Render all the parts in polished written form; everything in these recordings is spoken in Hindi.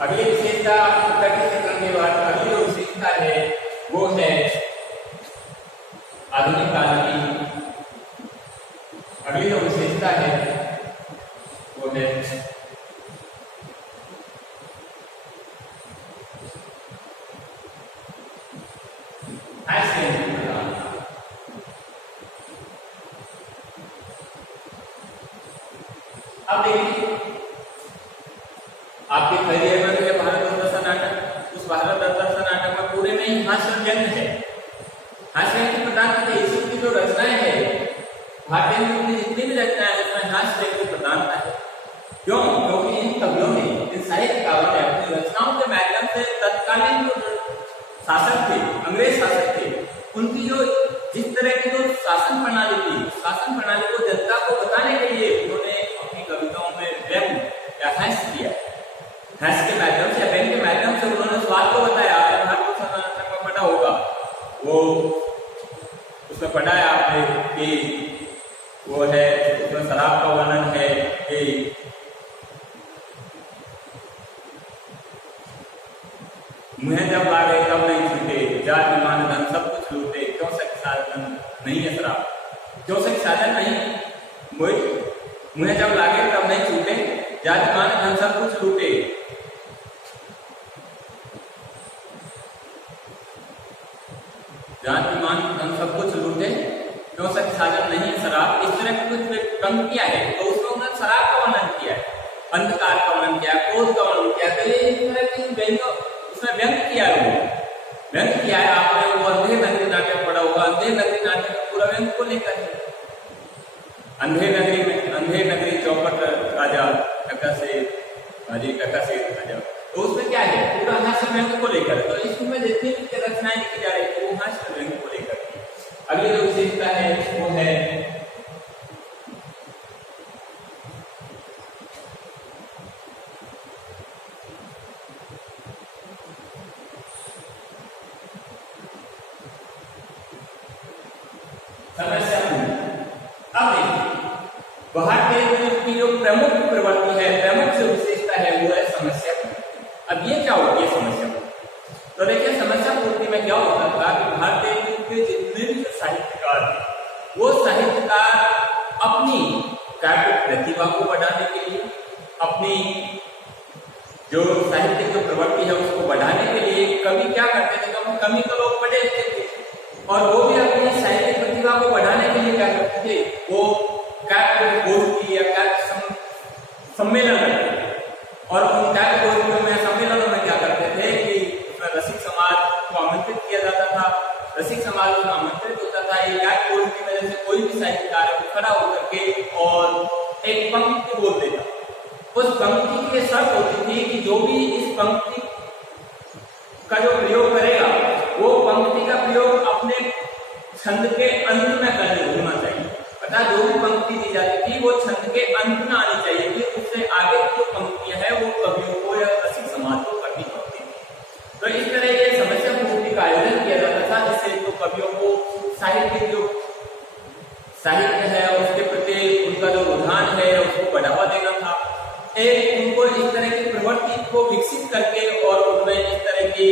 अगली विशेषता उत्तरीकरण के बाद अगली जो विशेषता है वो है आधुनिक काल की। अगली जो विशेषता है वो है अब देखिए आपके करियर में जो भारत दर्शन नाटक, उस भारत दर्शन नाटक में पूरे में ही हास्य व्यंग है। हास्य व्यंग की प्रधान है, इसकी जो रचनाएं है भारतीय की जितनी भी रचनाएं हैं उसमें हास्य व्यंग की प्रधानता है। क्यों? क्योंकि इन कवियों ने, इन साहित्यकारों ने अपनी रचनाओं के माध्यम से तत्कालीन जो शासक थे, अंग्रेज शासक थे, उनकी जो जिस तरह की जो शासन प्रणाली थी, शासन प्रणाली को जनता को बताने के लिए उन्होंने अपनी कविताओं में व्यंग या हास्य किया। हास्य के माध्यम से, व्यंग के माध्यम से उन्होंने स्वाद को बताया। आपने भारत नाटक में पढ़ा होगा, वो उसमें पढ़ा है आपने कि वो है उसमें शराब का वर्णन है कि मुझे जब लागे तब नहीं छूटे, जात विमान धन सब कुछ लूटे, क्यों सक साधन नहीं है शराब, क्यों सक साधन नहीं, मुझे जब लागे तब नहीं छूटे, जात विमान धन सब कुछ लूटे। जात विमान धन सब कुछ लूटे, क्यों सक साधन नहीं है शराब। इस तरह की कुछ पंक्तियां है, तो उसमें उन्होंने शराब का वर्णन किया है, अंधकार का वर्णन किया, क्रोध का वर्णन किया। तो ये इस तरह की व्यंग उसमें व्यंग किया है, व्यंग किया है। आपने वो अंधे नगरी नाटक पढ़ा होगा, अंधे नगरी नाटक पूरा व्यंग को लेकर है। अंधे नगरी में, अंधे नगरी चौपट राजा टका से राजा, तो उसमें क्या है, पूरा हास्य व्यंग को लेकर। तो इसमें जितनी भी रचनाएं लिखी जा रही है वो हास्य व्यंग को लेकर। अगली जो विशेषता है वो है समस्या पूर्ण। अब देखिए भारतीय की जो प्रमुख प्रवृत्ति है, प्रमुख जो विशेषता है वो है समस्या पूर्ति। अब ये क्या होती है समस्या पूर्ति? तो देखिए समस्या पूर्ति में क्या होता था कि भारतीय के जितने भी साहित्यकार थे वो साहित्यकार अपनी काव्य प्रतिभा को बढ़ाने के लिए, अपनी जो साहित्य जो प्रवृत्ति है उसको बढ़ाने के लिए कवि क्या करते थे, कवि तो लोग पढ़े लिखे थे और वो भी अपनी साहित्यिक प्रतिभा को बढ़ाने के लिए क्या करते थे, वो काव्य गोष्ठी या काव्य सम्मेलन करते थे। और उन काव्य गोष्ठियों में, सम्मेलनों में क्या करते थे कि उसमें रसिक समाज को आमंत्रित किया जाता था, रसिक समाज को आमंत्रित होता था। ये काव्य गोष्ठी में जैसे कोई भी साहित्यकार खड़ा होकर के और एक पंक्ति बोल देता, उस पंक्ति की शर्त होती थी कि जो भी इस पंक्ति का जो प्रयोग करेगा वो पंक्ति का प्रयोग अपने छंद के अंत में करने होना चाहिए। पता जो भी पंक्ति दी जाती थी वो छंद के अंत में आनी चाहिए थी, उससे आगे की जो पंक्तियां हैं वो कवियों को या रसिक समाज को करनी पड़ती थी। तो इस तरह ये समस्या पूर्ति का आयोजन किया जाता था, जिससे तो कवियों को साहित्य जो साहित्य है उसके प्रति उनका जो रुझान है उसको बढ़ावा देना था, एक उनको इस तरह की प्रवृत्ति को विकसित करके और उनमें इस तरह की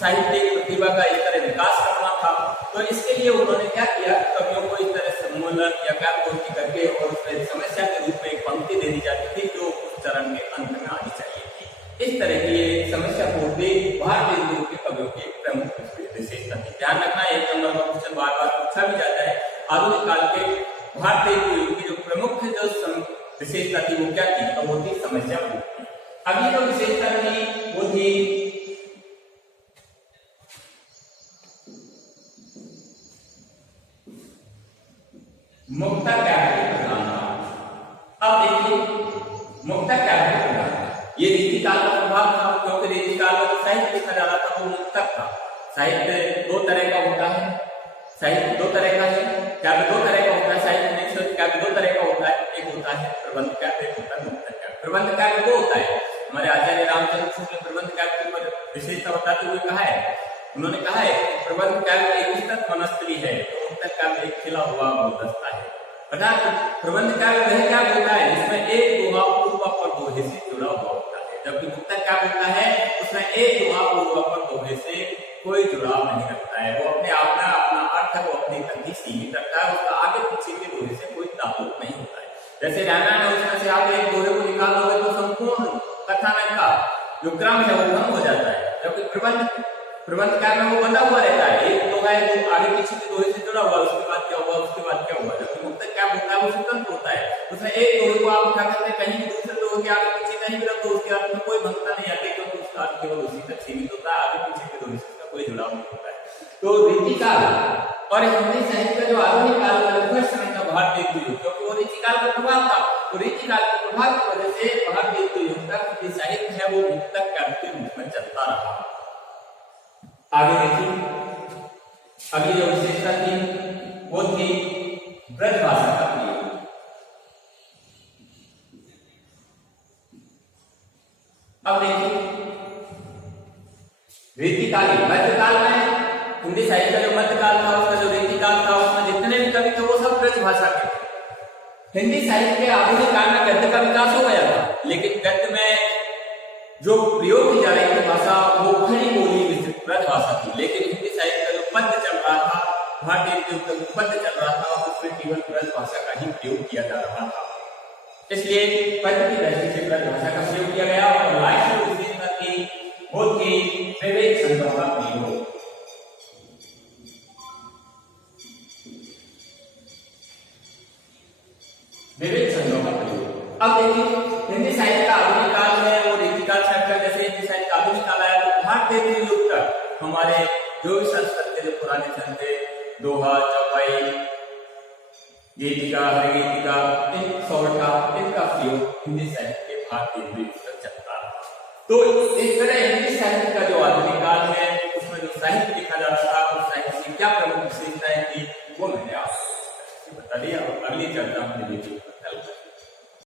साहित्यिक प्रतिभा का इस तरह विकास करना था। तो इसके लिए उन्होंने क्या किया, कवियों को इस तरह सम्मेलन या काव्य गोष्ठी करके और उसमें समस्या के रूप में एक पंक्ति दे दी जाती थी जो उस चरण के अंत में आनी चाहिए थी। इस तरह की ये समस्या पूर्ति भारतीय युग के कवियों की प्रमुख विशेषता थी। ध्यान रखना, एक नंबर का क्वेश्चन बार बार पूछा भी जाता है। आधुनिक काल के भारतीय युग की जो प्रमुख जो विशेषता थी वो क्या थी, तो वो थी समस्या पूर्ति। अगली जो विशेषता थी वो थी मुक्ता काव्य की प्रधानता। अब देखिए मुक्ता काव्य की प्रधानता, ये रीतिकाल का प्रभाव था, क्योंकि रीतिकाल में तो साहित्य लिखा जा रहा था वो मुक्तक था। साहित्य दो तरह का होता है, साहित्य दो तरह का है, काव्य दो तरह का होता है, साहित्य नहीं सिर्फ काव्य दो तरह का होता है, एक होता है प्रबंध काव्य, एक होता है मुक्तक काव्य। प्रबंध काव्य वो होता है, हमारे आचार्य रामचंद्र सिंह ने प्रबंध काव्य पर विशेषता बताते हुए कहा है, उन्होंने कहा है प्रबंध काव्य एक विस्तृत वनस्पति है, तो मुक्तक काव्य एक खिला हुआ गुलदस्ता है। अर्थात प्रबंध काव्य वह क्या होता है जिसमें एक दोहा पूर्व और दो हिस्से जुड़ा हुआ होता है। जबकि मुक्तक क्या बोलता है, उसमें एक दोहा पूर्वापर दोहे से कोई जुड़ाव नहीं रखता है, वो अपने अपना अर्थ है वो अपने तक ही सीमित रखता है, उसका आगे पीछे के दोहे से कोई ताल्लुक नहीं होता है। जैसे रामायण है उसमें से आप एक दोहे को निकाल दोगे तो संपूर्ण कथानक का जो क्रम है वो भंग हो जाता है, जबकि प्रबंध क्या है वो बंधा हुआ रहता है, एक दोहा है जो आगे पीछे के दोहे से जुड़ा हुआ, उसके बाद क्या हुआ, उसके बाद क्या हुआ। जबकि मुक्तक क्या बोलता है वो स्वतंत्र होता है, उसमें एक दोहे को आप उठा करके कहीं भी दूसरे दोहे के आगे पीछे कहीं भी रख दो, उसके अर्थ में कोई भंगता नहीं आती, क्योंकि उसका अर्थ केवल उसी तक सीमित होता है, आगे पीछे के दोहे से उसका कोई जुड़ाव नहीं होता है। तो रीतिकाल और हिंदी साहित्य का जो आधुनिक काल का लगभग समय का भारतीय युग, क्योंकि वो रीतिकाल का प्रभाव था, तो रीतिकाल के प्रभाव की वजह से भारतीय युग का हिंदी साहित्य है वो मुक्तक काल के रूप में चलता रहा। आगे देखिए, अगली जो विशेषता थी वो थी ब्रज भाषा का प्रयोग। अब देखिए, रीतिकालीन मध्यकाल में हिंदी साहित्य का जो मध्यकाल था, उसका जो रीतिकाल था, उसमें जितने भी कवि थे वो सब ब्रज भाषा के थे। हिंदी साहित्य के आधुनिक काल में गद्य का विकास हो गया था, लेकिन गद्य में जो प्रयोग की जा रही थी भाषा वो खड़ी बोली विस्तृत ब्रज भाषा थी, लेकिन हिंदी साहित्य का जो पद्य चल रहा था, भारतीय पद्य चल रहा था, उसमें केवल ब्रज भाषा का ही प्रयोग किया जा रहा था, इसलिए पद्य की दृष्टि से ब्रज भाषा का प्रयोग किया गया। और लास्ट जो विशेषता थी वो थी विवेक छंदों का प्रयोग। विवेक छंदों का प्रयोग। अब देखिए, हिंदी साहित्य का आधुनिक काल में वो रीतिकाल से हटकर जैसे हिंदी साहित्य का आधुनिक काल आया, तो भारतीय युग तक हमारे जो भी संस्कृत के जो पुराने छंद थे, दोहा, चौपाई, गीतिका, हरिगीतिका, इन सौरठा, इनका प्रयोग हिंदी साहित्य के भारतीय युग तक चलता रहा। तो इस तरह हिंदी साहित्य का जो आधुनिक काल है उसमें जो साहित्य लिखा जा रहा था, उस साहित्य की क्या प्रमुख विशेषताएं थी वो मैंने आपको बता दिया। अगली चर्चा में देखिए।